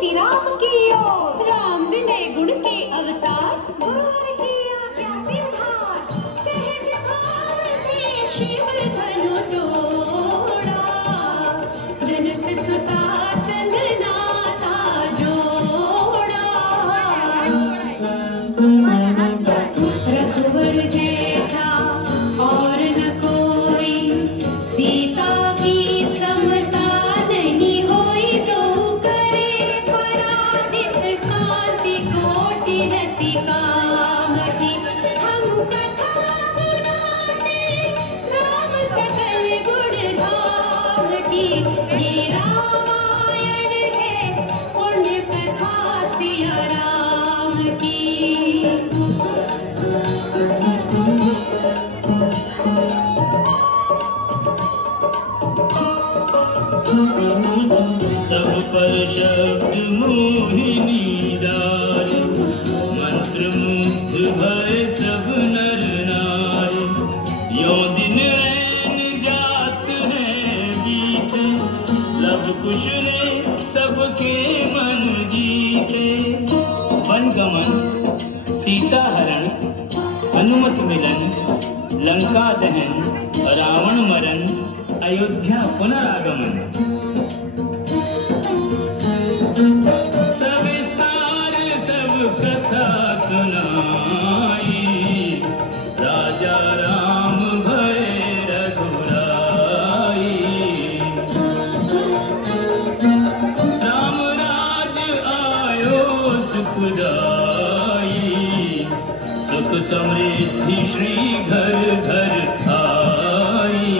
दृष्टि राम की ओर। राम विनय गुण के अवतार, भार किया क्या सिंहार। सहज भाव से शिव धनु तोड़ा, जनक सुता संग नाता जोड़ा। रघुवर जैसा और न कोई, सीता की समता नहीं होई। तो करे पराजित कांति कोटि रति कामति। हम कथा सुनाते राम सकल गुण धाम की। ये रामायण है पुण्य कथा सिया राम की। सब पर शब्द मोहिनी डारे, मंत्र मुग्ध भय सब नर नारी। यो दिन रैन जात है बीते, लब कुश ने सबके मन जीते। वन गमन, सीता हरण, हनुमत मिलन, लंका दहन, रावण मरण, अयोध्या पुनरागमन। सविस्तार सब कथा सुनाई, राजा राम भय रघुराई। राम राज आयो सुखदाई, सुख समृद्धि श्री घर घर आई।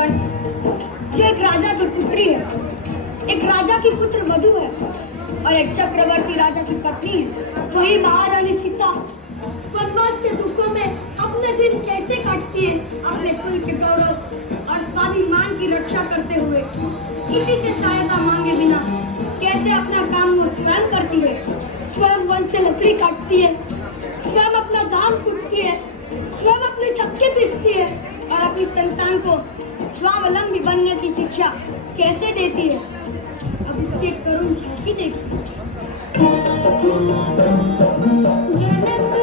राजन, जो एक राजा की पुत्री है, एक राजा की पुत्र वधु है और एक चक्रवर्ती राजा की पत्नी है। वही महारानी सीता वनवास के दुखों में अपने दिन कैसे काटती है, अपने कुल के गौरव और स्वाभिमान की रक्षा करते हुए, किसी से सहायता मांगे बिना कैसे अपना काम वो स्वयं करती है। स्वयं वन से लकड़ी काटती है, स्वयं अपना धान कूटती है, स्वयं अपने चक्के पीसती है और अपनी संतान को स्वावलंबी बनने की शिक्षा कैसे देती है। अब इसके करुण साथी देखिए। जनक